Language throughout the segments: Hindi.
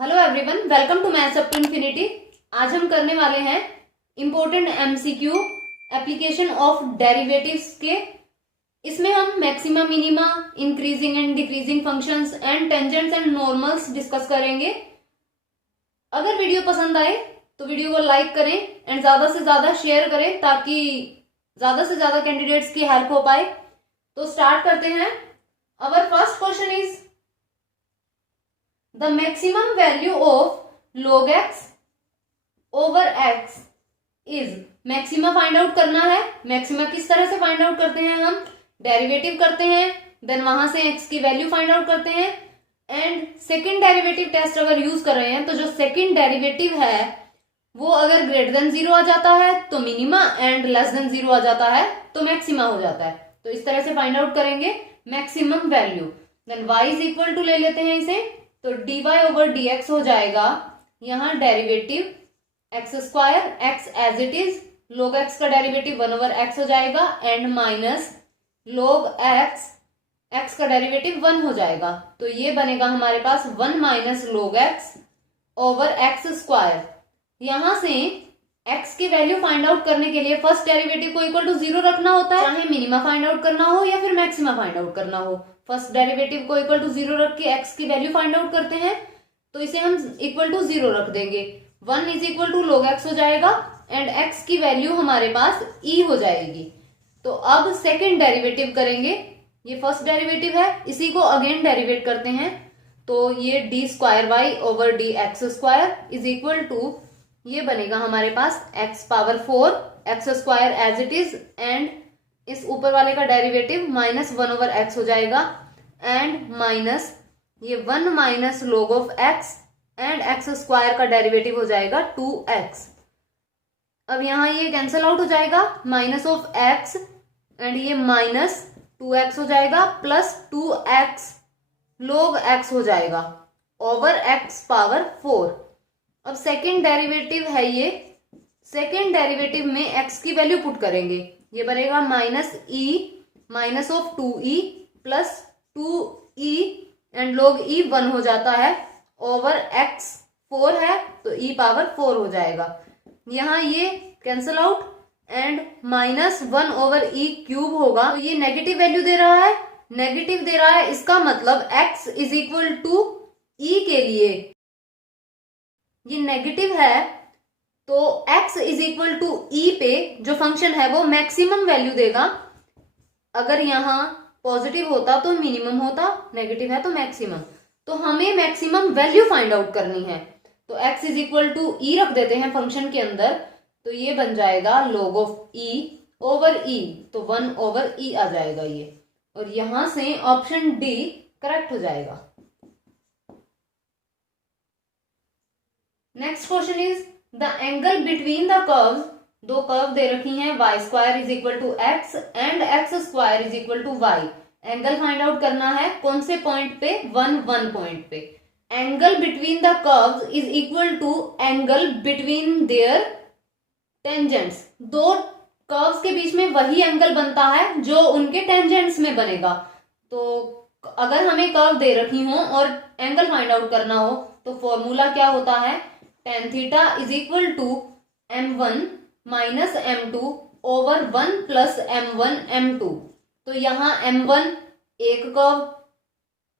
Hello everyone, welcome to maths up to infinity. आज हम करने वाले हैं important MCQ application of derivatives के। इसमें हम maxima, minima, increasing and decreasing functions and tangents and normals discuss करेंगे। अगर वीडियो पसंद आए तो वीडियो को लाइक करें एंड ज्यादा से ज्यादा शेयर करें ताकि ज्यादा से ज्यादा कैंडिडेट्स की हेल्प हो पाए। तो स्टार्ट करते हैं। Our first question is the maximum value of log x over x is maxima find out करना है। मैक्सिमा किस तरह से फाइंड आउट करते हैं? हम डेरिवेटिव करते हैं, देन वहां से x की वैल्यू फाइंड आउट करते हैं एंड सेकेंड डेरिवेटिव टेस्ट अगर यूज कर रहे हैं तो जो सेकेंड डेरिवेटिव है वो अगर ग्रेटर देन जीरो आ जाता है तो minima and less than zero आ जाता है तो मैक्सिमा हो जाता है। तो इस तरह से फाइंड आउट करेंगे maximum value. Then y is equal to ले लेते हैं इसे, तो dy ओवर dx हो जाएगा यहां derivative x square, x as it is, log x का डेरिवेटिव 1 ओवर x हो जाएगा and minus log x, x का डेरिवेटिव 1 हो जाएगा। तो ये बनेगा हमारे पास 1 minus log x over x square. यहां से x की वैल्यू फाइंड आउट करने के लिए फर्स्ट डेरिवेटिव को इक्वल टू जीरो रखना होता है, चाहे मिनिमा फाइंड आउट करना हो या फिर मैक्सिमा फाइंड आउट करना हो। फर्स्ट डेरिवेटिव को इक्वल टू जीरो रख के x की वैल्यू फाइंड आउट करते हैं तो इसे हम इक्वल टू जीरो रख देंगे। 1 is equal to log x हो जाएगा एंड x की वैल्यू हमारे पास e हो जाएगी। तो अब सेकेंड डेरिवेटिव करेंगे। ये फर्स्ट डेरिवेटिव है, इसी को अगेन डेरिवेट करते हैं तो ये d square y over d x square is equal to ये बनेगा हमारे पास x power 4 x square as it is and इस ऊपर वाले का डेरिवेटिव माइनस 1 ओवर x हो जाएगा एंड माइनस ये 1 minus log of x and x square का डेरिवेटिव हो जाएगा 2x। अब यहां ये कैंसल आउट हो जाएगा, माइनस ऑफ x एंड ये माइनस 2x हो जाएगा प्लस 2x log x हो जाएगा ओवर x पावर 4। अब सेकेंड डेरिवेटिव है ये, सेकेंड डेरिवेटिव में x की वैल्यू पुट करेंगे, ये बनेगा minus e minus of 2e plus 2e and log e 1 हो जाता है ओवर x 4 है तो e पावर 4 हो जाएगा। यहां ये cancel out and minus 1 over e cube होगा। तो ये नेगेटिव वैल्यू दे रहा है, नेगेटिव दे रहा है, इसका मतलब x is equal to e के लिए ये नेगेटिव है तो x is equal to e पे जो फंक्शन है वो मैक्सिमम वैल्यू देगा। अगर यहां पॉजिटिव होता तो मिनिमम होता, नेगेटिव है तो मैक्सिमम। तो हमें मैक्सिमम वैल्यू फाइंड आउट करनी है तो x इज इक्वल टू ई रख देते हैं फंक्शन के अंदर, तो ये बन जाएगा log of e over e, तो 1 ओवर e आ जाएगा ये, और यहां से ऑप्शन डी करेक्ट हो जाएगा। Next question is the angle between the curves. दो कर्व दे रखी हैं, y square is equal to x and x square is equal to y. Angle find out करना है कौन से पॉइंट पे? 1 1 पॉइंट पे। Angle between the curves is equal to angle between their tangents. दो कर्व्स के बीच में वही एंगल बनता है जो उनके टेंजेंट्स में बनेगा। तो अगर हमें कर्व दे रखी हो और एंगल फाइंड आउट करना हो तो फॉर्मूला क्या होता है? tan theta is equal to m1 minus m2 over 1 plus m1 m2। तो यहाँ m1 एक कर्व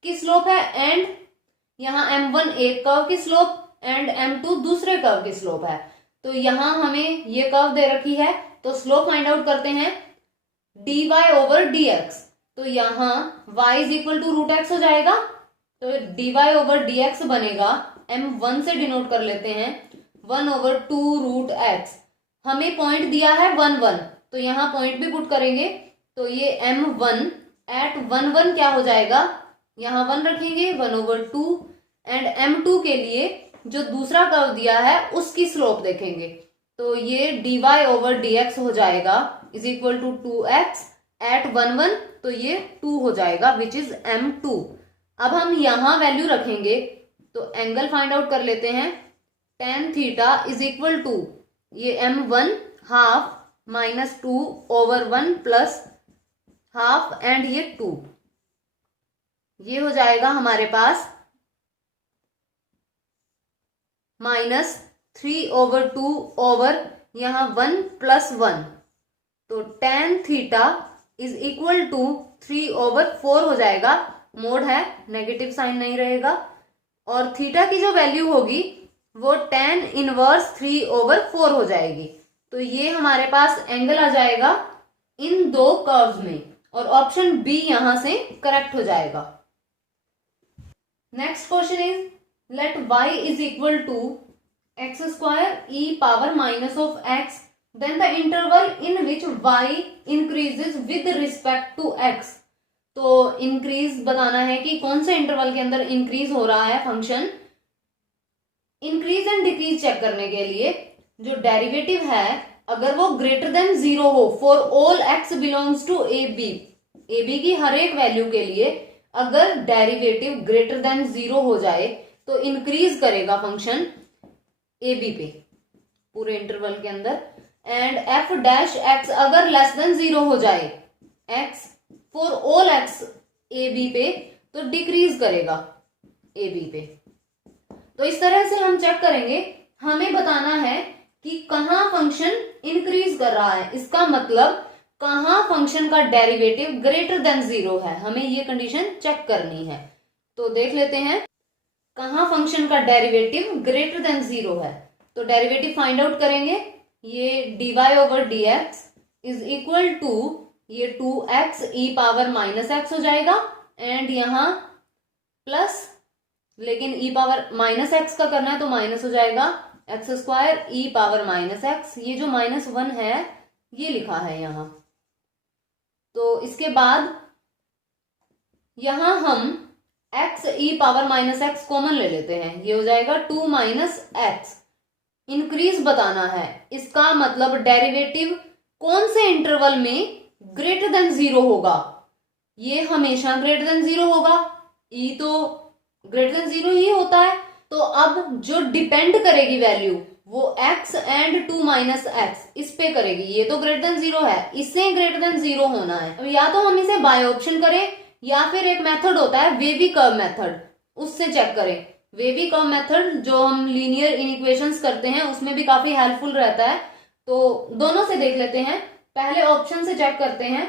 की स्लोप है एंड यहाँ m1 एक कर्व की स्लोप एंड m2 दूसरे कर्व की स्लोप है। तो यहाँ हमें ये कर्व दे रखी है तो स्लोप फाइंड आउट करते हैं dy ओवर dx। तो यहाँ y is equal to root x हो जाएगा, तो dy ओवर dx बनेगा, m1 से डिनोट कर लेते हैं 1 ओवर 2 रूट एक्स। हमें पॉइंट दिया है 1 1, तो यहाँ पॉइंट भी पुट करेंगे तो ये m1 एट 1 1 क्या हो जाएगा? यहाँ 1 रखेंगे 1 ओवर 2 एंड m2 के लिए जो दूसरा कर्व दिया है उसकी स्लोप देखेंगे तो ये dy ओवर dx हो जाएगा is equal to 2x eight 1 1, तो ये 2 हो जाएगा विच इज m2। अब हम यहां वैल्यू रखेंगे तो एंगल फाइंड आउट कर लेते हैं। tan theta is equal to ये m1 half minus 2 over 1 plus half and ये 2, ये हो जाएगा हमारे पास -3/2 ओवर यहाँ 1 + 1, तो tan theta is equal to 3/4 हो जाएगा। मोड है, नेगेटिव साइन नहीं रहेगा, और थीटा की जो वैल्यू होगी वो tan इनवर्स 3/4 हो जाएगी। तो ये हमारे पास एंगल आ जाएगा इन दो कर्व्स में, और ऑप्शन बी यहां से करेक्ट हो जाएगा। Next question is let y is equal to x² e⁻−x, then the interval in which y increases with respect to x। तो इंक्रीज बताना है कि कौन से इंटरवल के अंदर इंक्रीज हो रहा है function. Increase and decrease check करने के लिए जो डेरिवेटिव है, अगर वो ग्रेटर देन 0 हो for all x belongs to a b की हर एक वैल्यू के लिए अगर डेरिवेटिव ग्रेटर देन 0 हो जाए तो इंक्रीज करेगा फंक्शन ए बी पे पूरे इंटरवल के अंदर। एंड f' अगर लेस देन 0 हो जाए x for all x a b पे तो डिक्रीज करेगा ए बी पे। तो इस तरह से हम चेक करेंगे, हमें बताना है कि कहां फंक्शन इंक्रीज कर रहा है, इसका मतलब कहां फंक्शन का डेरिवेटिव ग्रेटर देन 0 है, हमें ये कंडीशन चेक करनी है। तो देख लेते हैं कहां फंक्शन का डेरिवेटिव ग्रेटर देन 0 है। तो डेरिवेटिव फाइंड आउट करेंगे, ये dy/dx इज इक्वल टू ये 2x e⁻−x हो जाएगा, एंड यहां प्लस, लेकिन e⁻−x का करना है तो माइनस हो जाएगा x² e⁻−x। ये जो -1 है ये लिखा है यहां। तो इसके बाद यहां हम x e⁻−x कॉमन ले लेते हैं, ये हो जाएगा 2 - x। इंक्रीज बताना है, इसका मतलब डेरिवेटिव कौन से इंटरवल में ग्रेटर देन 0 होगा। ये हमेशा ग्रेटर देन 0 होगा, ई तो ग्रेटर देन 0 ही होता है। तो अब जो डिपेंड करेगी वैल्यू वो x एंड 2 - x इस पे करेगी, ये तो ग्रेटर देन 0 है, इससे ग्रेटर देन 0 होना है। अब या तो हम इसे बाय ऑप्शन करें या फिर एक मेथड होता है वेवी कर्व मेथड, उससे चेक करें। वेवी कर्व मेथड जो हम लीनियर इनइक्वेशंस करते हैं उसमें भी काफी हेल्पफुल रहता है। तो दोनों से देख लेते हैं, पहले ऑप्शन से चेक करते हैं।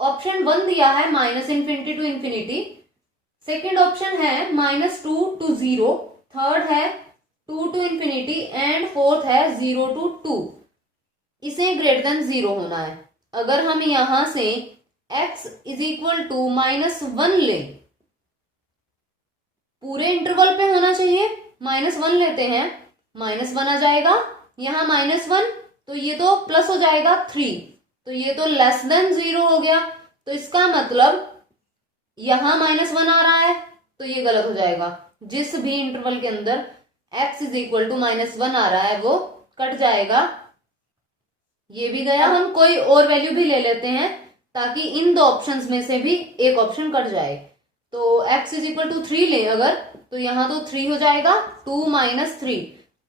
ऑप्शन 1 दिया है -∞ to ∞, सेकेंड ऑप्शन है -2 to 0, थर्ड है 2 to ∞, एंड फोर्थ है 0 to 2। इसे ग्रेटर देन 0 होना है। अगर हम यहां से x इज इक्वल टू -1 ले, पूरे इंटरवल पे होना चाहिए, -1 लेते हैं, -1 आ जाएगा, यहां -1 तो ये तो प्लस हो जाएगा 3, तो ये तो लेस देन 0 हो गया। तो इसका मतलब यहां -1 आ रहा है तो ये गलत हो जाएगा। जिस भी इंटरवल के अंदर x इज इक्वल टू -1 आ रहा है वो कट जाएगा, ये भी गया। हम कोई और वैल्यू भी ले लेते हैं ताकि इन दो ऑप्शंस में से भी एक ऑप्शन कट जाए। तो x इज इक्वल टू 3 ले अगर, तो यहां तो 3 हो जाएगा, 2 - 3,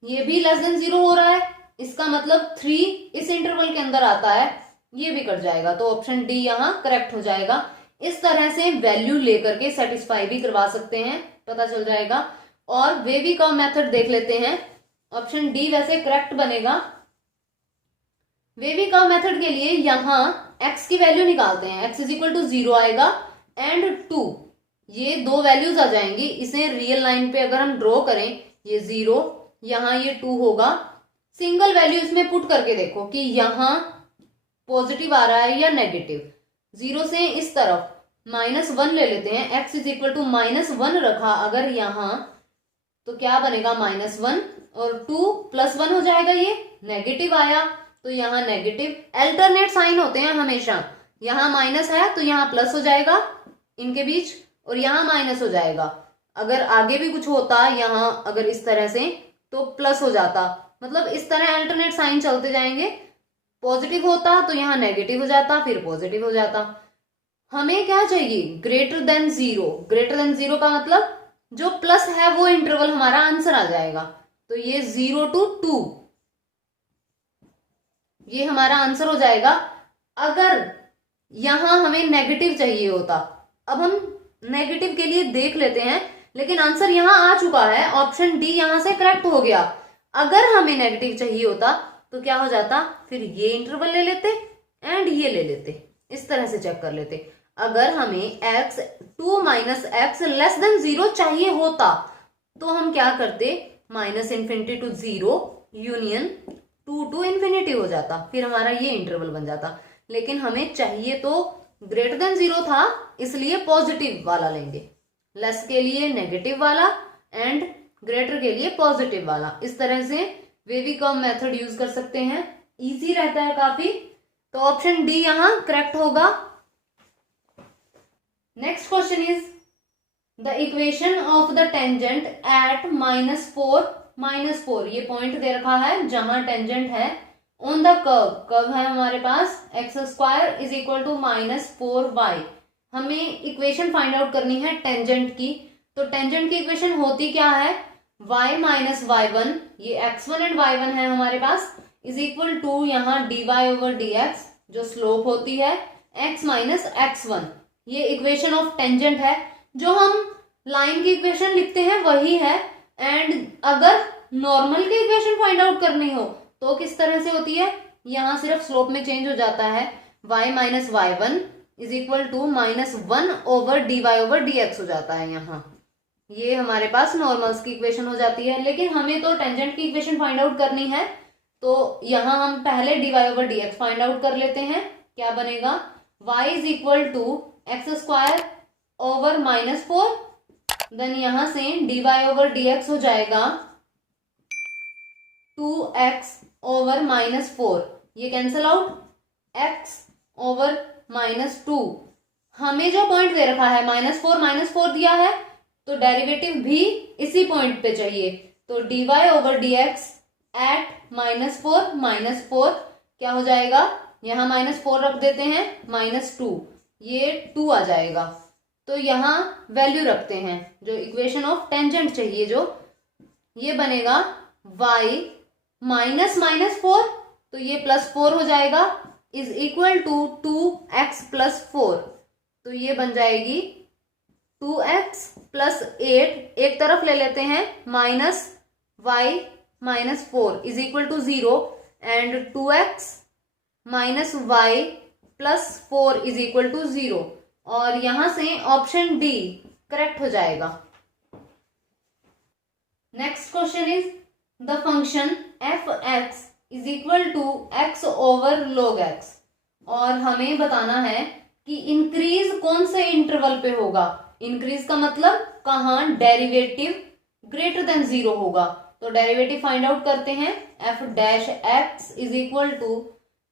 ये भी लेस देन 0 हो रहा है, इसका मतलब 3 इस इंटरवल के अंदर आता है, ये भी कट जाएगा। तो ऑप्शन डी यहां करेक्ट हो जाएगा। इस तरह से वैल्यू लेकर के सेटिस्फाई भी करवा सकते हैं, पता चल जाएगा। और वेवी कर्व मेथड देख लेते हैं, ऑप्शन डी वैसे करेक्ट बनेगा। वेवी कर्व मेथड के लिए यहां x की वैल्यू निकालते हैं, x इज इक्वल टू 0 आएगा एंड 2, ये दो वैल्यूज आ जाएंगी। इसे रियल लाइन पे अगर हम ड्रॉ करें, ये 0 यहां ये 2 होगा। सिंगल वैल्यू इसमें पुट करके देखो कि यहां पॉजिटिव आ रहा है या नेगेटिव। 0 से इस तरफ -1 ले लेते हैं, x इज इक्वल टू -1 रखा अगर यहां, तो क्या बनेगा -1 और 2 + 1 हो जाएगा, ये नेगेटिव आया तो यहाँ नेगेटिव। अल्टरनेट साइन होते हैं हमेशा, यहाँ माइनस है तो यहाँ प्लस हो जाएगा इनके बीच, और यहाँ माइनस हो जाएगा। अगर आगे भी कुछ होता यहाँ अगर इस तरह से तो प्लस हो जाता, मतलब इस तरह अल्टरनेट साइन चलते जाएंगे। पॉजिटिव होता तो यहाँ नेगेटिव हो जाता, फिर पॉजिटिव हो जाता। हमें क्या चाहिए, ग्रेटर देन 0। ग्रेटर देन 0 का मतलब जो प्लस है वो इंटरवल हमारा आंसर आ जाएगा। तो ये 0 to 2 ये हमारा आंसर हो जाएगा। अगर यहां हमें नेगेटिव चाहिए होता, अब हम नेगेटिव के लिए देख लेते हैं, लेकिन आंसर यहां आ चुका है, ऑप्शन डी यहां से करेक्ट हो गया। अगर हमें नेगेटिव चाहिए होता तो क्या हो जाता, फिर ये इंटरवल ले लेते एंड ये ले लेते, इस तरह से चेक कर लेते। अगर हमें x 2 minus x less than 0 चाहिए होता तो हम क्या करते, minus infinity to 0 union 2 to infinity हो जाता, फिर हमारा ये इंटरवल बन जाता। लेकिन हमें चाहिए तो ग्रेटर देन 0 था, इसलिए पॉजिटिव वाला लेंगे, लेस के लिए नेगेटिव वाला एंड ग्रेटर के लिए पॉजिटिव वाला। इस तरह से वेविकॉम मेथड यूज कर सकते हैं, इजी रहता है काफी। तो ऑप्शन डी यहां करेक्ट होगा। Next question is the equation of the tangent at -4 ये पॉइंट दे रखा है जहां टेंजेंट है ऑन द कर्व, कर्व है हमारे पास x² is equal to -4y। हमें इक्वेशन फाइंड आउट करनी है टेंजेंट की। तो टेंजेंट की इक्वेशन होती क्या है, y माइनस y1, ये x1 एंड y1 है हमारे पास, इज इक्वल टू यहाँ dy ओवर dx जो स्लोप होती है x माइनस x1। ये इक्वेशन ऑफ टेंजेंट है, जो हम लाइन की इक्वेशन लिखते हैं वही है। एंड अगर नॉर्मल की इक्वेशन फाइंड आउट करनी हो तो किस तरह से होती है, यहां सिर्फ स्लोप में चेंज हो जाता है, y minus y1 is equal to -1 over dy over dx हो जाता है। यहाँ ये हमारे पास नॉर्मल्स की इक्वेशन हो जाती है। लेकिन हमें तो टेंजेंट की इक्वेशन फाइंड आउट करनी है, तो यहाँ हम पहले dy over dx find out कर लेते हैं। क्या बनेगा, y is equal to x² over -4, then यहां से dy ओवर dx हो जाएगा 2x ओवर -4, ये कैंसल आउट, x ओवर -2। हमें जो पॉइंट दे रखा है -4 दिया है, तो डेरिवेटिव भी इसी पॉइंट पे चाहिए। तो dy ओवर dx एट -4 क्या हो जाएगा, यहाँ -4 रख देते हैं, -2, ये 2 आ जाएगा। तो यहाँ वैल्यू रखते हैं, जो इक्वेशन ऑफ टेंजेंट चाहिए जो, ये बनेगा y माइनस -4, तो ये +4 हो जाएगा, इज इक्वल टू 2x + 4, तो ये बन जाएगी 2x + 8, एक तरफ ले लेते हैं, minus y -4 is equal to 0 and 2x minus y + 4 is equal to 0, और यहां से ऑप्शन डी करेक्ट हो जाएगा। Next question is the function f(x) is equal to x over log x, और हमें बताना है कि इंक्रीज कौन से इंटरवल पे होगा। इंक्रीज का मतलब कहां डेरिवेटिव ग्रेटर देन 0 होगा। तो डेरिवेटिव फाइंड आउट करते हैं, f(x) इज इक्वल टू,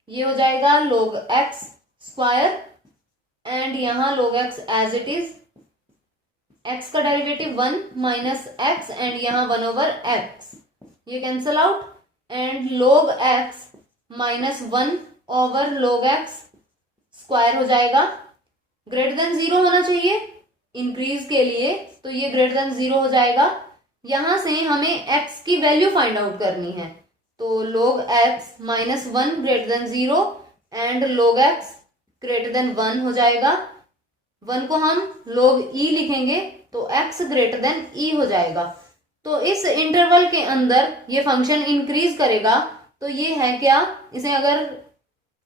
ये हो जाएगा log x² एंड यहां log x as it is, x का डेरिवेटिव 1 माइनस x एंड यहां 1 ओवर x, ये cancel out, and log x -1 over log x² हो जाएगा। ग्रेटर देन 0 होना चाहिए इंक्रीज के लिए, तो ये ग्रेटर देन 0 हो जाएगा। यहां से हमें x की वैल्यू फाइंड आउट करनी है, तो log x -1 greater than 0 and log x greater then 1 हो जाएगा। 1 को हम log e लिखेंगे, तो x ग्रेटर देन e हो जाएगा। तो इस इंटरवल के अंदर ये फंक्शन इंक्रीज करेगा, तो ये है क्या, इसे अगर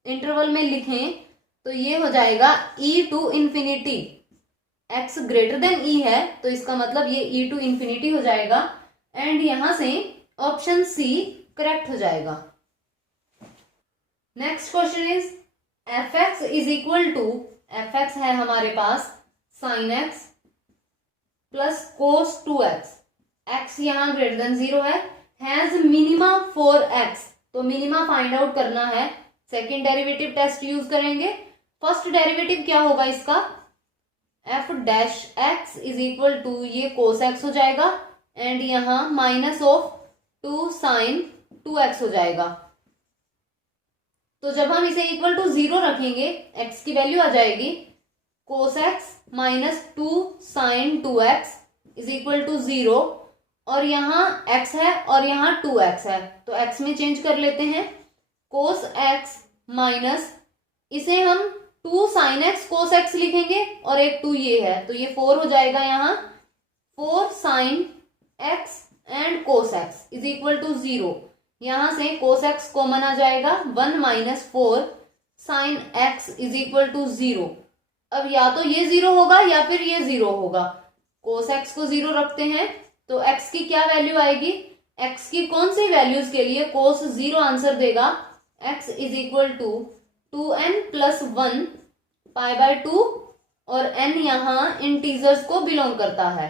इंटरवल में लिखें तो ये हो जाएगा e to infinity, x greater than e है, तो इसका मतलब ये e टू इन्फिनिटी हो जाएगा, एंड यहां से ऑप्शन सी करेक्ट हो जाएगा। Next question is f(x) is equal to, f(x) है हमारे पास sin x plus cos 2x, x यहां ग्रेटर देन 0 है, हैज मिनिमा फॉर x, तो मिनिमा फाइंड आउट करना है। सेकेंड डेरिवेटिव टेस्ट यूज करेंगे। फर्स्ट डेरिवेटिव क्या होगा इसका, f(x) इज इक्वल टू, ये cos x हो जाएगा एंड यहां -2 sin 2x हो जाएगा। तो जब हम इसे इक्वल टू 0 रखेंगे, x की वैल्यू आ जाएगी cos x -2 sin 2x is equal to 0, और यहाँ x है और यहाँ 2x है, तो x में चेंज कर लेते हैं, cos x माइनस, इसे हम 2 sin x cos x लिखेंगे, और एक 2 ये है, तो ये 4 हो जाएगा, यहाँ 4 sin x and cos x is equal to 0। यहां से कोस एक्स कॉमन आ जाएगा, 1 minus 4 sine x is equal to 0। अब या तो ये 0 होगा या फिर ये 0 होगा। कोस एक्स को 0 रखते हैं तो एक्स की क्या वैल्यू आएगी, एक्स की कौन सी वैल्यूज के लिए कोस 0 आंसर देगा, x is equal to 2n plus 1 pi by 2 और n यहां इंटीजर्स को बिलोंग करता है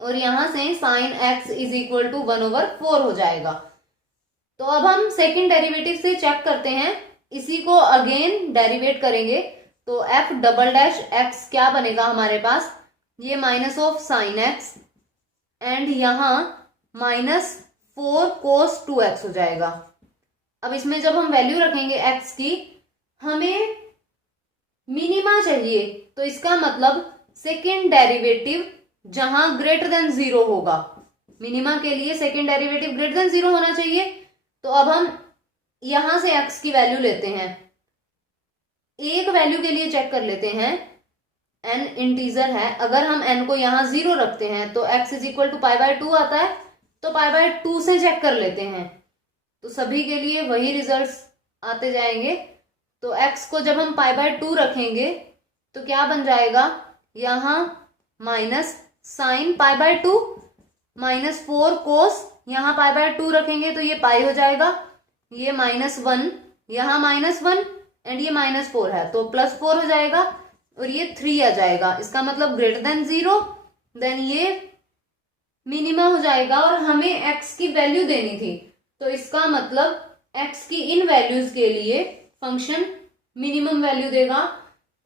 और यहां से sine x is equal to 1/4 हो जाएगा। तो अब हम सेकंड डेरिवेटिव से चेक करते हैं, इसी को अगेन डेरिवेट करेंगे। तो एफ डबल डैश एक्स क्या बनेगा हमारे पास, ये minus of sine x and यहां माइनस 4 कोस 2x हो जाएगा। अब इसमें जब हम वैल्यू रखेंगे x की, हमें मिनिमा चाहिए, तो इसका मतलब सेकेंड डेरिवेटिव जहां ग्रेटर देन 0 होगा, मिनिमा के लिए सेकेंड डेरिवेटिव ग्रेटर देन 0 होना चाहिए। तो अब हम यहां से x की वैल्यू लेते हैं, एक वैल्यू के लिए चेक कर लेते हैं, n इंटीजर है, अगर हम n को यहां 0 रखते हैं तो x is equal to pi by 2 आता है, तो पाई बाय 2 से चेक कर लेते हैं, तो सभी के लिए वही रिजल्ट्स आते जाएंगे। तो x को जब हम पाई बाय 2 रखेंगे तो क्या बन जाएगा, यहां minus sine pi by 2 minus 4 कोस, यहां पाई बाय 2 रखेंगे तो ये पाई हो जाएगा, ये -1 यहां -1 एंड ये -4 है तो +4 हो जाएगा और ये 3 आ जाएगा। इसका मतलब ग्रेटर देन 0, देन ये मिनिमा हो जाएगा और हमें x की वैल्यू देनी थी, तो इसका मतलब x की इन वैल्यूज के लिए फंक्शन मिनिमम वैल्यू देगा।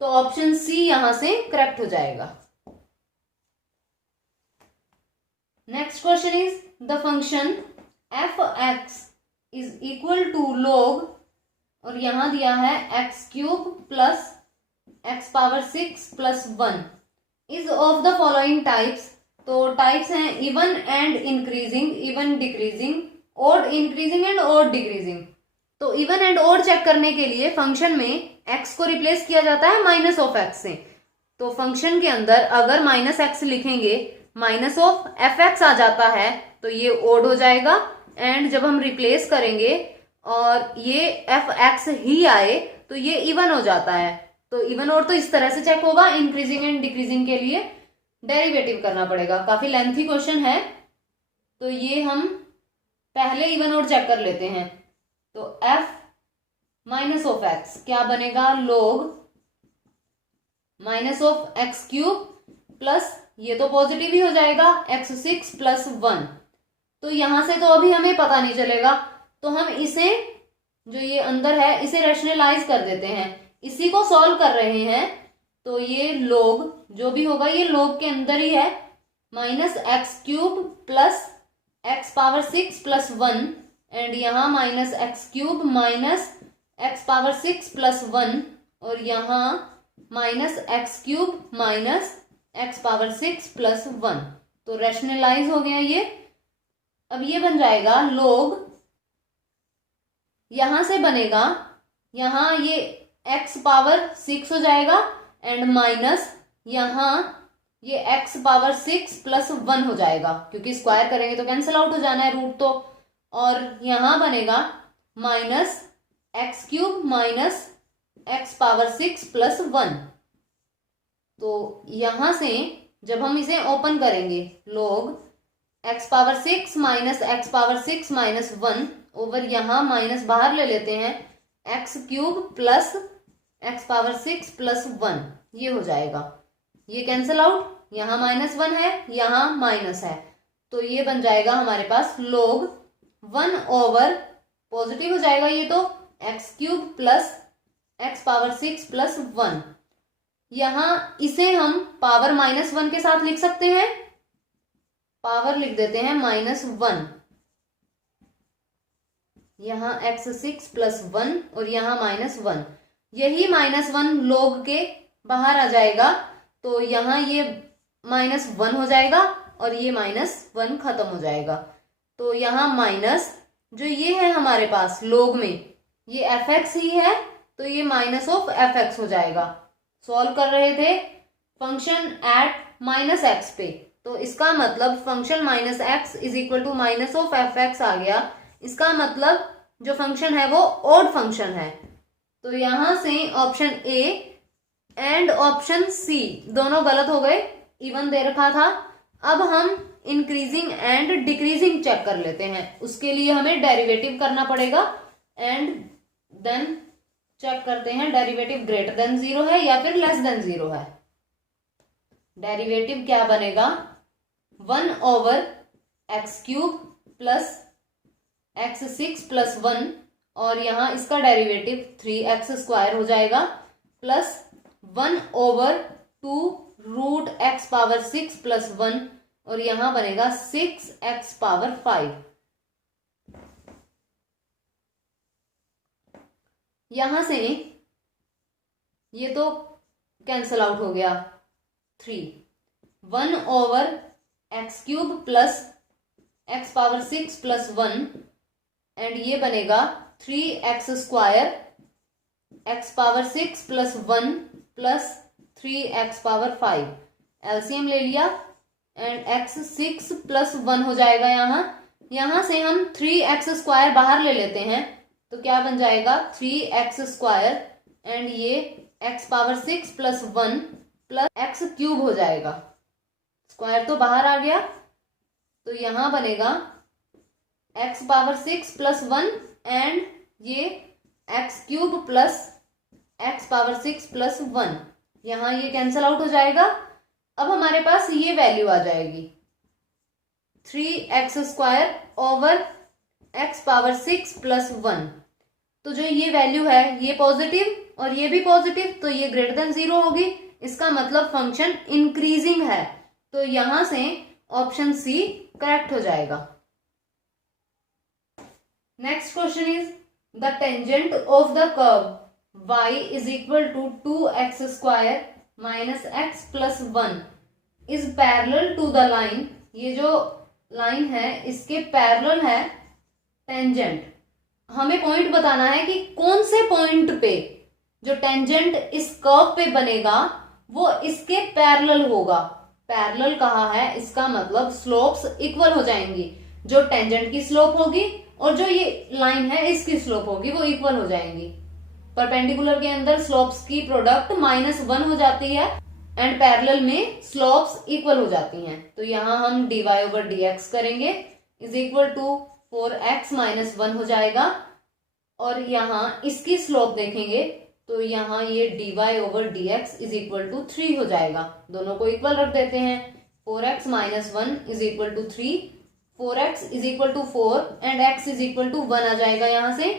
तो ऑप्शन सी यहां से करेक्ट हो जाएगा। Next question is the function f x is equal to log, और यहां दिया है x³ plus x power 6 plus 1 is of the following types. तो टाइप्स हैं even and increasing, even decreasing, odd increasing and odd decreasing. तो इवन एंड ऑड चेक करने के लिए फंक्शन में x को रिप्लेस किया जाता है माइनस ऑफ x से। तो फंक्शन के अंदर अगर माइनस एक्स लिखेंगे, माइनस ऑफ एफ एक्स आ जाता है तो ये ऑड हो जाएगा, एंड जब हम रिप्लेस करेंगे और ये एफ एक्स ही आए तो ये इवन हो जाता है। तो इवन और तो इस तरह से चेक होगा, इंक्रीजिंग एंड डिक्रीजिंग के लिए डेरिवेटिव करना पड़ेगा। काफी लेंथी क्वेश्चन है, तो ये हम पहले इवन और चेक कर लेते हैं। तो एफ माइनस ऑफ एक्स क्या बनेगा, log minus of x³ plus ये तो पॉजिटिव ही हो जाएगा x6 प्लस 1। तो यहां से तो अभी हमें पता नहीं चलेगा, तो हम इसे जो ये अंदर है इसे रैशनलाइज कर देते हैं, इसी को सॉल्व कर रहे हैं। तो ये log जो भी होगा ये log के अंदर ही है, minus x³ plus x power 6 plus 1 and यहाँ minus x³ minus x power 6 plus 1 और यहाँ minus x³ minus x power 6 plus 1। तो रैशनलाइज हो गया ये। अब ये बन जाएगा log, यहां से बनेगा, यहां ये x पावर 6 हो जाएगा एंड माइनस यहां ये x पावर 6 प्लस 1 हो जाएगा, क्योंकि स्क्वायर करेंगे तो कैंसिल आउट हो जाना है रूट तो, और यहां बनेगा minus x³ minus x power 6 plus 1। तो यहां से जब हम इसे ओपन करेंगे, log x power 6 minus x power 6 minus 1 over यहां माइनस बाहर ले लेते हैं, x³ plus x power 6 plus 1 ये हो जाएगा, ये कैंसिल आउट, यहां -1 है यहां माइनस है, तो ये बन जाएगा हमारे पास log 1 ओवर पॉजिटिव हो जाएगा ये तो x³ plus x power 6 plus 1। यहां इसे हम पावर -1 के साथ लिख सकते हैं, पावर लिख देते हैं -1, यहां x6 प्लस 1 और यहां -1, यही -1 log के बाहर आ जाएगा, तो यहां ये -1 हो जाएगा और ये -1 खत्म हो जाएगा। तो यहां माइनस जो ये है हमारे पास log में ये एफ एक्स ही है, तो ये माइनस ऑफ एफ एक्स हो जाएगा। सॉल्व कर रहे थे फंक्शन एट -x पे, तो इसका मतलब function minus X is equal to minus of F X आ गया। इसका मतलब जो फंक्शन है वो ऑड फंक्शन है। तो यहां से option A and option C दोनों गलत हो गए, इवन दे रखा था। अब हम इंक्रीजिंग एंड डिक्रीजिंग चेक कर लेते हैं। उसके लिए हमें डेरिवेटिव करना पड़ेगा एंड देन चेक करते हैं डेरिवेटिव ग्रेटर देन 0 है या फिर लेस देन 0 है। डेरिवेटिव क्या बनेगा, 1/x³ प्लस x6 प्लस 1 और यहां इसका डेरिवेटिव 3x² हो जाएगा प्लस 1/2√x⁻6 प्लस 1 और यहां बनेगा 6x⁻5। यहां से ये तो कैंसल आउट हो गया, 1/x³ plus x⁻6 plus 1 and ये बनेगा 3x² x⁻6 plus 1 plus 3x⁻5। LCM ले लिया एंड x6 प्लस 1 हो जाएगा। यहां से हम 3x² बाहर ले लेते हैं तो क्या बन जाएगा 3x² एंड ये x⁻6 प्लस 1 प्लस x³ हो जाएगा। स्क्वायर तो बाहर आ गया तो यहां बनेगा x⁻6 प्लस 1 एंड ये x³ प्लस x⁻6 प्लस 1। यहां ये कैंसल आउट हो जाएगा। अब हमारे पास ये वैल्यू आ जाएगी 3x² ओवर x⁻6 प्लस 1। तो जो ये वैल्यू है ये पॉजिटिव और ये भी पॉजिटिव, तो ये ग्रेटर देन 0 होगी। इसका मतलब फंक्शन इंक्रीजिंग है। तो यहां से ऑप्शन सी करेक्ट हो जाएगा। Next question is the tangent of the curve y is equal to 2x² minus x plus 1 is parallel to the line. ये जो लाइन है इसके पैरेलल है टेंजेंट। हमें पॉइंट बताना है कि कौन से पॉइंट पे जो टेंजेंट इस कर्व पे बनेगा वो इसके पैरेलल होगा। पैरेलल कहा है इसका मतलब स्लोप्स इक्वल हो जाएंगी। जो टेंजेंट की स्लोप होगी और जो ये लाइन है इसकी स्लोप होगी वो इक्वल हो जाएंगी। परपेंडिकुलर के अंदर स्लोप्स की प्रोडक्ट -1 हो जाती है एंड पैरेलल में स्लोप्स इक्वल हो जाती हैं। तो यहां हम dy/dx करेंगे इज इक्वल टू 4x - 1 हो जाएगा और यहां इसकी स्लोप देखेंगे तो यहां ये dy/dx इज इक्वल टू 3 हो जाएगा। दोनों को इक्वल रख देते हैं। 4x - 1 is equal to 3, 4x is equal to 4 and x is equal to 1 आ जाएगा यहां से।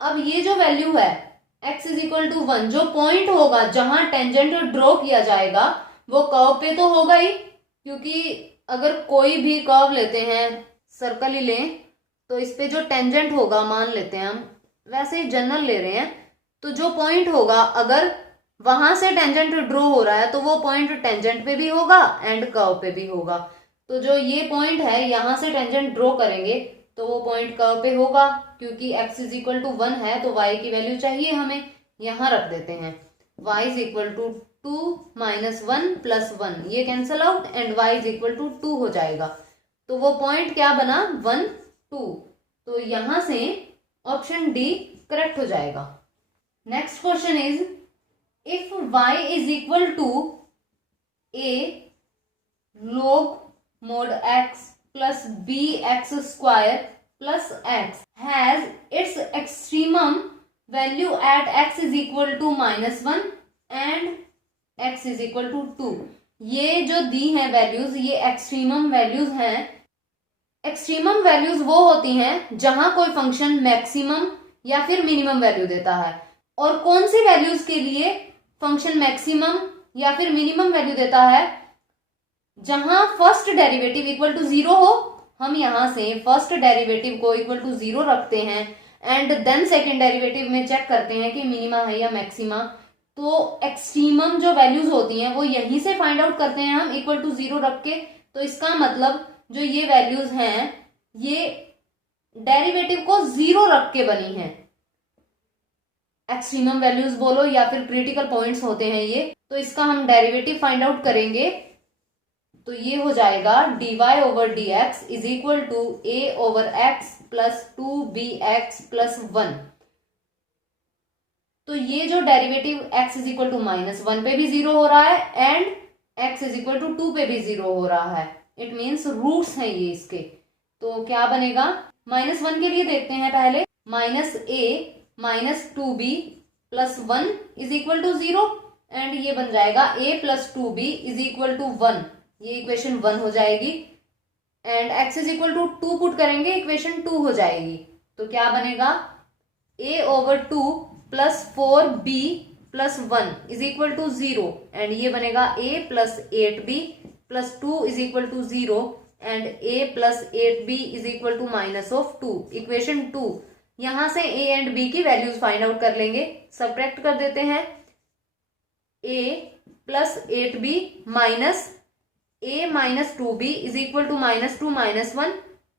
अब ये जो वैल्यू है x इज इक्वल टू 1, जो पॉइंट होगा जहां टेंजेंट ड्रॉ किया जाएगा वो कर्व पे तो होगा ही, क्योंकि अगर कोई भी कर्व लेते हैं, सर्कल ही लें, तो इस पे जो टेंजेंट होगा, मान लेते हैं हम वैसे ही जनरल ले रहे हैं, तो जो पॉइंट होगा अगर वहां से टेंजेंट ड्रॉ हो रहा है तो वो पॉइंट टेंजेंट पे भी होगा एंड कर्व पे भी होगा। तो जो ये पॉइंट है यहां से टेंजेंट ड्रॉ करेंगे तो वो पॉइंट कर्व पे होगा, क्योंकि x इज इक्वल टू 1 है तो y की वैल्यू चाहिए हमें, यहां रख देते हैं। y is equal to 2 - 1 plus 1, ये cancel out and y is equal to 2 हो जाएगा। तो वो पॉइंट क्या बना 1, 2। तो यहां से ऑप्शन डी करेक्ट हो जाएगा। Next question is if y is equal to a log mod x plus bx² plus x has its extremum value at x is equal to -1 and x is equal to 2। ये जो दी हैं वैल्यूज ये एक्सट्रीमम वैल्यूज हैं। एक्सट्रीमम वैल्यूज वो होती हैं जहां कोई फंक्शन मैक्सिमम या फिर मिनिमम वैल्यू देता है। और कौन सी वैल्यूज के लिए फंक्शन मैक्सिमम या फिर मिनिमम वैल्यू देता है, जहां फर्स्ट डेरिवेटिव इक्वल टू 0 हो। हम यहां से फर्स्ट डेरिवेटिव को इक्वल टू 0 रखते हैं एंड देन सेकेंड डेरिवेटिव में चेक करते हैं कि मिनिमा है या मैक्सिमा। तो एक्सट्रीमम जो वैल्यूज होती हैं वो यहीं से फाइंड आउट करते हैं हम इक्वल टू 0 रख के। तो इसका मतलब जो ये वैल्यूज हैं ये डेरिवेटिव को 0 रख के बनी है। एक्सट्रीमम वैल्यूज बोलो या फिर क्रिटिकल पॉइंट्स होते हैं ये। तो इसका हम डेरिवेटिव फाइंड आउट करेंगे तो ये हो जाएगा dy over dx is equal to a over x plus 2bx plus 1। तो ये जो derivative x is equal to -1 पे भी 0 हो रहा है and x is equal to 2 पे भी 0 हो रहा है। इट मीन्स रूट्स हैं ये इसके। तो क्या बनेगा, -1 के लिए देखते हैं पहले, -a -2b plus 1 is equal to 0 and ये बन जाएगा a plus 2b is equal to 1। ये इक्वेशन 1 हो जाएगी and x is equal to 2 put करेंगे, इक्वेशन 2 हो जाएगी। तो क्या बनेगा, a over 2 plus 4b plus 1 is equal to 0 and ये बनेगा a plus 8b plus 2 is equal to 0 and a plus 8b is equal to -2। Equation 2, यहां से a एंड b की वैल्यूज फाइंड आउट कर लेंगे। सबट्रैक्ट कर देते हैं, a plus 8b minus a minus 2b is equal to -2 -1,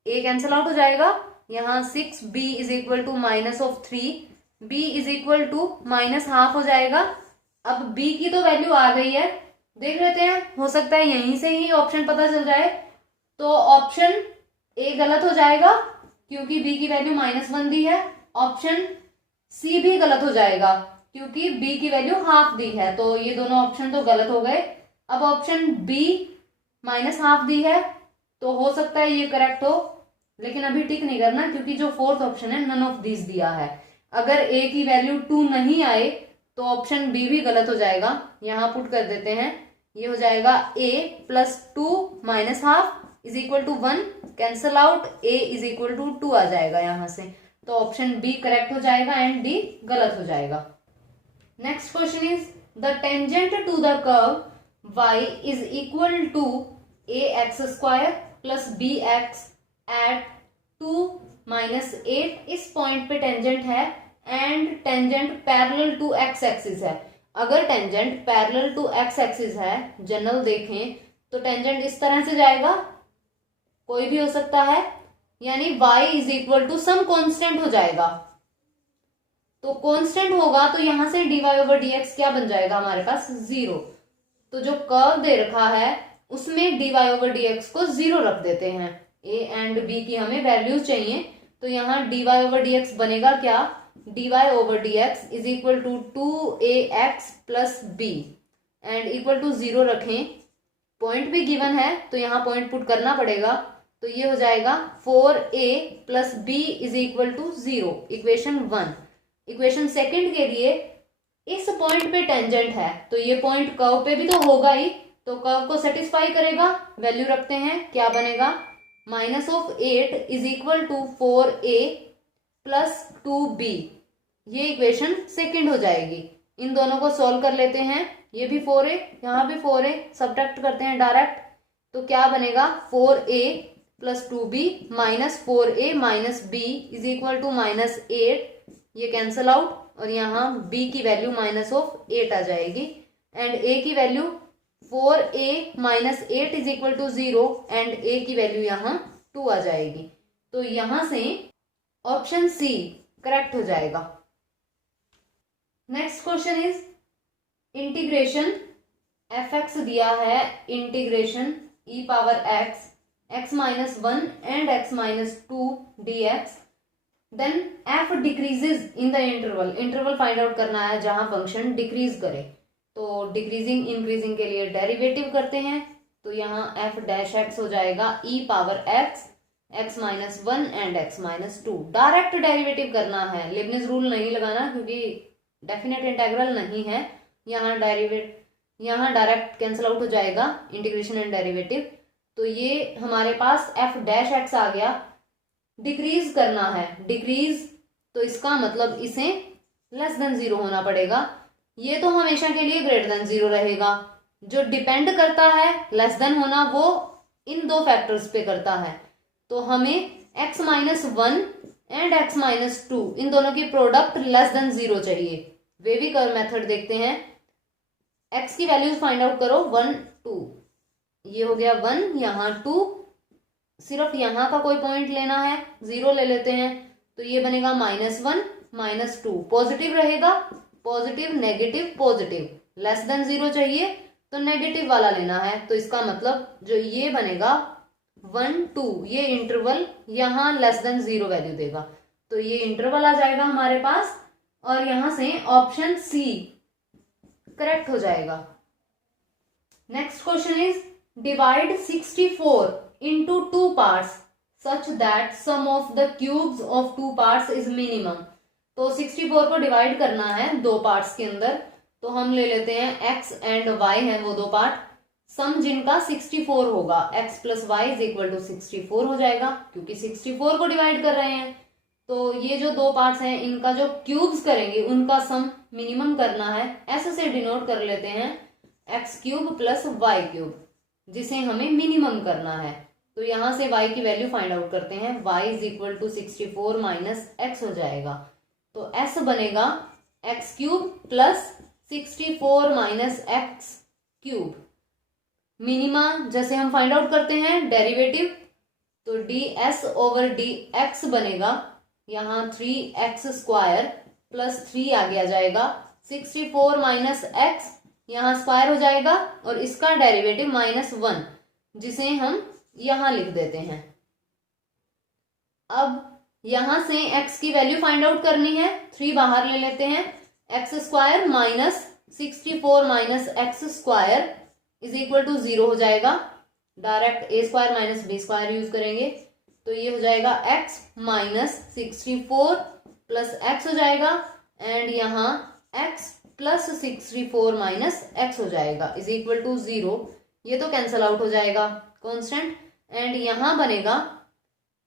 a cancel out हो जाएगा। यहाँ 6b is equal to -3, b is equal to -½ हो जाएगा। अब b की तो वैल्यू आ गई है, देख लेते हैं, हो सकता है यहीं से ही ऑप्शन पता चल जाए। तो ऑप्शन ए गलत हो जाएगा क्योंकि b की वैल्यू -1 दी है। ऑप्शन सी भी गलत हो जाएगा क्योंकि b की वैल्यू ½ दी है। तो ये दोनों ऑप्शन तो गलत हो गए। अब ऑप्शन बी -½ दी है तो हो सकता है ये करेक्ट हो, लेकिन अभी टिक नहीं करना क्योंकि जो फोर्थ ऑप्शन है नन ऑफ दिस दिया है। अगर a की वैल्यू 2 नहीं आए तो ऑप्शन बी भी गलत हो जाएगा। यहां पुट कर देते हैं, ये हो जाएगा a plus 2 -½ is equal to 1, cancel out, a is equal to 2 आ जाएगा यहां से। तो ऑप्शन बी करेक्ट हो जाएगा एंड डी गलत हो जाएगा। Next question is the tangent to the curve y is equal to ax square plus bx at 2 -8। इस पॉइंट पे टेंजेंट है and tangent parallel to x axis है। अगर tangent parallel to x axis है, जनरल देखें तो टेंजेंट इस तरह से जाएगा, कोई भी हो सकता है, यानी y is equal to some constant हो जाएगा। तो कांस्टेंट होगा तो यहां से dy ओवर dx क्या बन जाएगा हमारे पास, 0। तो जो कर्व दे रखा है उसमें dy ओवर dx को 0 रख देते हैं। a एंड b की हमें वैल्यूज चाहिए, तो यहाँ dy ओवर dx बनेगा क्या, dy over dx is equal to 2ax plus b and equal to 0 रखें। पॉइंट भी गिवन है तो यहाँ पॉइंट पुट करना पड़ेगा। तो ये हो जाएगा 4a plus b is equal to 0, equation 1। Equation second के लिए इस पॉइंट पे टेंजेंट है तो ये पॉइंट कर्व पे भी तो होगा ही, तो कर्व को सेटिस्फाई करेगा। वैल्यू रखते हैं, क्या बनेगा, -8 is equal to 4a plus 2b। ये इक्वेशन सेकंड हो जाएगी। इन दोनों को सॉल्व कर लेते हैं, ये भी 4a, यहाँ भी 4a, सब्ट्रैक्ट करते हैं डायरेक्ट। तो क्या बनेगा, 4a plus 2b minus 4a minus b is equal to -8। ये कैंसल आउट और यहाँ b की वैल्यू -8 आ जाएगी एंड a की value 4a minus 8 is equal to 0 and a की वैल्यू यहाँ 2 आ जाएगी। तो यहां से ऑप्शन सी करेक्ट हो जाएगा। Next question is integration fx दिया है, integration e power x x-1 and x-2 dx। Then f decreases in the interval, interval find out करना है जहां फंक्शन डिक्रीज करे। तो डिक्रीजिंग इंक्रीजिंग के लिए डेरिवेटिव करते हैं, तो यहाँ f डैश x हो जाएगा e power x x-1 and x-2। Direct derivative करना है, लिबनिज रूल नहीं लगाना क्योंकि डेफिनेट इंटेग्रल नहीं है। यहाँ डायरेक्ट कैंसिल आउट हो जाएगा इंटीग्रेशन एंड डेरिवेटिव। तो ये हमारे पास f डैश x आ गया। डिक्रीज करना है, डिक्रीज, तो इसका मतलब इसे लेस देन 0 होना पड़ेगा। ये तो हमेशा के लिए ग्रेटर देन 0 रहेगा। जो डिपेंड करता है लेस देन होना वो इन दो फैक्टर्स पे करता है। तो हमें x-1 एंड x-2 इन दोनों की प्रोडक्ट लेस देन 0 चाहिए। वे भी कर्व मेथड देखते हैं। x की वैल्यूज फाइंड आउट करो, 1 2, ये हो गया 1, यहाँ 2, सिर्फ यहाँ का कोई पॉइंट लेना है, 0 ले लेते हैं। तो ये बनेगा -1 -2, पॉजिटिव रहेगा, positive negative positive, less than 0 चाहिए। तो नेगेटिव वाला लेना है। तो इसका मतलब जो ये बनेगा 1 2, ये इंटरवल यहां लेस देन 0 वैल्यू देगा, तो ये इंटरवल आ जाएगा हमारे पास, और यहां से ऑप्शन सी करेक्ट हो जाएगा। Next question is divide 64 into 2 parts such that sum of the cubes of 2 parts is minimum। तो 64 को डिवाइड करना है 2 पार्ट्स के अंदर, तो हम ले लेते हैं x एंड y है वो 2 पार्ट, सम जिनका 64 होगा, x plus y is equal to 64 हो जाएगा, क्योंकि 64 को डिवाइड कर रहे हैं। तो ये जो 2 पार्ट्स हैं इनका जो क्यूब्स करेंगे उनका सम मिनिमम करना है, ऐसे से डिनोट कर लेते हैं x cube plus y cube, जिसे हमें मिनिमम करना है। तो यहां से y की वैल्यू फाइंड आउट करते हैं, y is equal to 64 minus x हो जाएगा, तो s बनेगा x cube plus 64 minus x cube. Minima जैसे हम फाइंड आउट करते हैं डेरिवेटिव, तो ds ओवर dx बनेगा, यहाँ 3x स्क्वायर प्लस 3 आ गया जाएगा, 64 माइनस एक्स यहाँ स्क्वायर हो जाएगा, और इसका डेरिवेटिव -1 जिसे हम यहां लिख देते हैं। अब यहां से x की वैल्यू फाइंड आउट करनी है, 3 बाहर ले लेते हैं, x square minus 64 minus x square is equal to 0 हो जाएगा, direct a square minus b square use करेंगे, तो ये हो जाएगा x माइनस 64 प्लस एक्स हो जाएगा, एंड यहाँ x प्लस 64 माइनस एक्स हो जाएगा इज इक्वल टू 0, ये तो कैंसल आउट हो जाएगा कांस्टेंट, एंड यहां बनेगा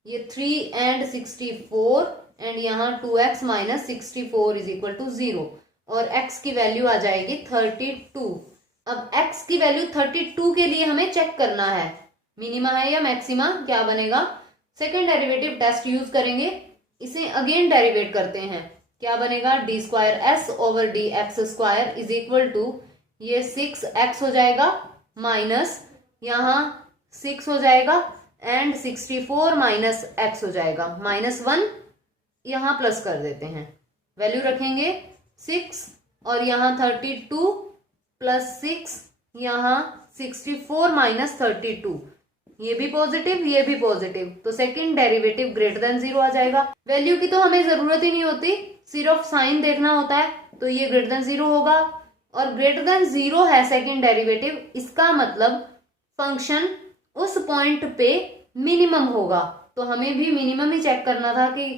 ये 3 एंड 64, एंड यहाँ 2x minus 64 is equal to 0, और x की वैल्यू आ जाएगी 32। अब x की वैल्यू 32 के लिए हमें चेक करना है मिनिमा है या मैक्सिमा, क्या बनेगा, सेकेंड डेरिवेटिव टेस्ट यूज करेंगे, इसे अगेन डेरिवेट करते हैं, क्या बनेगा, d square s over d x square is equal to ये 6x हो जाएगा माइनस यहाँ 6 हो जाएगा, एंड 64 माइनस एक्स हो जाएगा, -1 यहाँ प्लस कर देते हैं, वैल्यू रखेंगे 6, और यहाँ 32 प्लस 6, यहाँ 64 माइनस 32, ये भी पॉजिटिव ये भी पॉजिटिव, तो सेकंड डेरिवेटिव ग्रेटर देन 0 आ जाएगा। वैल्यू की तो हमें जरूरत ही नहीं होती, सिर्फ साइन देखना होता है, तो ये ग्रेटर देन 0 होगा, और ग्रेटर देन 0 है सेकंड डेरिवेटिव, इसका मतलब फंक्शन उस पॉइंट पे मिनिमम होगा, तो हमें भी मिनिमम ही चेक करना था कि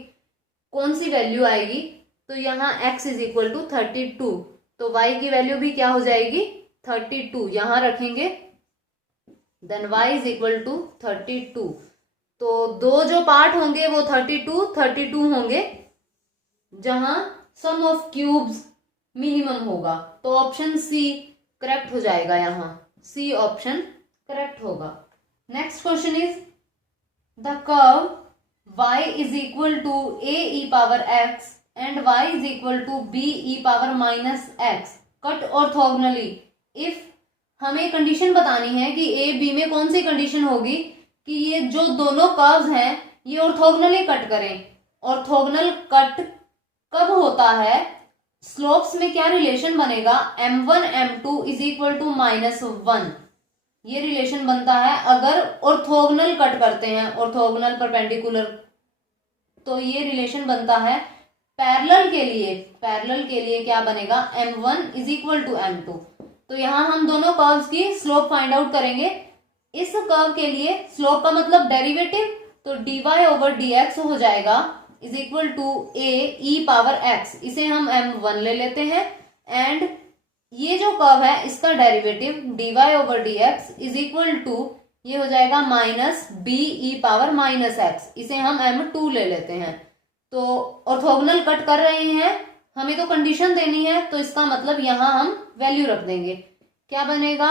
कौन सी वैल्यू आएगी, तो यहाँ x इज इक्वल टू 32, तो y की वैल्यू भी क्या हो जाएगी 32, यहां रखेंगे, then y is equal to 32, तो दो जो पार्ट होंगे वो 32 होंगे, जहां सम ऑफ क्यूब्स मिनिमम होगा, तो ऑप्शन सी करेक्ट हो जाएगा, यहाँ सी ऑप्शन करेक्ट होगा। Next question is the curve y is equal to a e power x and y is equal to b e power minus x cut orthogonally if, हमें कंडीशन बतानी है कि a b में कौन सी कंडीशन होगी कि ये जो दोनों कर्व्स हैं ये ऑर्थोगोनली कट करें। ऑर्थोगोनल कट कब होता है, स्लोप्स में क्या रिलेशन बनेगा, m1 m2 is equal to -1, ये रिलेशन बनता है अगर ऑर्थोगोनल कट करते हैं, ऑर्थोगोनल परपेंडिकुलर, तो ये रिलेशन बनता है। पैरेलल के लिए क्या बनेगा, m1 is equal to m2, तो यहां हम दोनों कर्व्स की स्लोप फाइंड आउट करेंगे। इस कर्व के लिए स्लोप का मतलब डेरिवेटिव, तो dy ओवर dx हो जाएगा is equal to a e power x, इसे हम m1 ले लेते हैं, एंड ये जो कर्व है इसका derivative dy over dx is equal to ये हो जाएगा minus b e power minus x, इसे हम m2 ले लेते हैं। तो ऑर्थोगोनल कट कर रहे हैं, हमें तो कंडीशन देनी है, तो इसका मतलब यहां हम वैल्यू रख देंगे, क्या बनेगा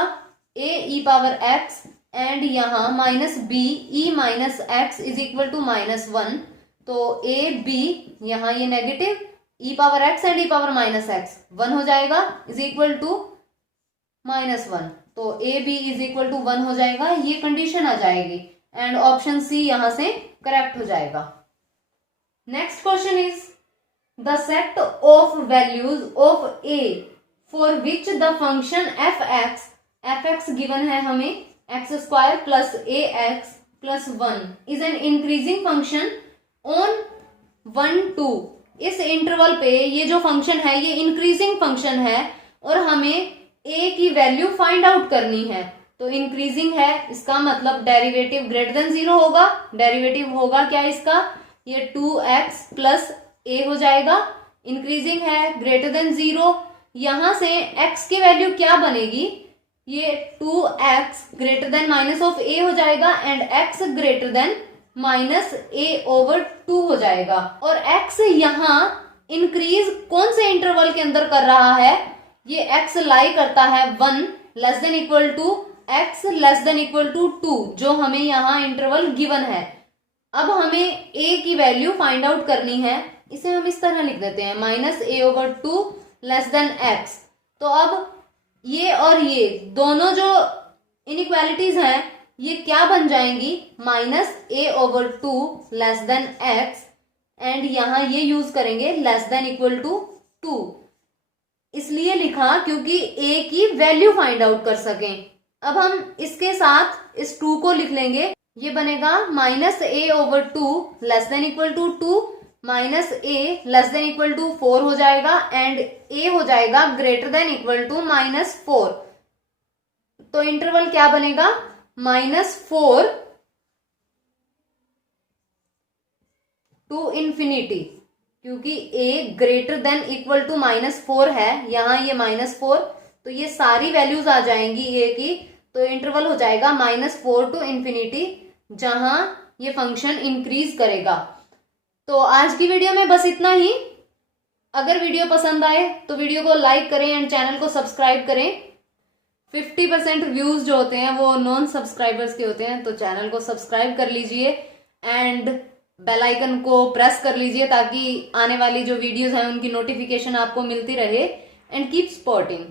a e power x and यहाँ minus b e minus x is equal to -1, तो a b यहाँ ये negative e power x and e power minus x 1 हो जाएगा इज इक्वल टू -1, तो a b is equal to 1 हो जाएगा, ये कंडीशन आ जाएगी, एंड ऑप्शन सी यहां से करेक्ट हो जाएगा। Next question is the set of values of a for which the function f(x) F x given है हमें x square plus A x plus 1 is an increasing function on 1 2। इस इंटरवल पे ये जो फंक्शन है ये इंक्रीजिंग फंक्शन है और हमें ए की वैल्यू फाइंड आउट करनी है। तो इंक्रीजिंग है, इसका मतलब डेरिवेटिव ग्रेटर देन 0 होगा। डेरिवेटिव होगा क्या इसका, ये 2x प्लस ए हो जाएगा। इंक्रीजिंग है, ग्रेटर देन 0, यहां से x की वैल्यू क्या बनेगी, ये 2x greater than minus of A हो जाएगा and x greater than minus A over 2 हो जाएगा। और x यहां इंक्रीज कौन से इंटरवल के अंदर कर रहा है, ये x लाई करता है 1 less than equal to x less than equal to 2, जो हमें यहां इंटरवल गिवन है। अब हमें a की वैल्यू फाइंड आउट करनी है, इसे हम इस तरह लिख देते हैं माइनस ए ओवर 2 लेस देन x। तो अब ये और ये दोनों जो इनइक्वालिटीज हैं ये क्या बन जाएंगी, minus A over 2 less then x and यहां ये यूज करेंगे लेस देन इक्वल टू 2। इसलिए लिखा क्योंकि a की वैल्यू फाइंड आउट कर सकें। अब हम इसके साथ इस 2 को लिख लेंगे, ये बनेगा minus A over 2 less than equal to 2 minus a less than equal to 4 हो जाएगा एंड ए हो जाएगा greater than equal to minus 4। तो इंटरवल क्या बनेगा, -4 टू इंफिनिटी, क्योंकि a greater than equal to -4 है, यहां ये -4, तो ये सारी वैल्यूज आ जाएंगी a की। तो इंटरवल हो जाएगा -4 टू इंफिनिटी, जहां ये फंक्शन इंक्रीज करेगा। तो आज की वीडियो में बस इतना ही। अगर वीडियो पसंद आए तो वीडियो को लाइक करें एंड चैनल को सब्सक्राइब करें। 50% व्यूज जो होते हैं वो नॉन सब्सक्राइबर्स के होते हैं, तो चैनल को सब्सक्राइब कर लीजिए एंड बेल आइकन को प्रेस कर लीजिए ताकि आने वाली जो वीडियोस हैं उनकी नोटिफिकेशन आपको मिलती रहे। And keep supporting.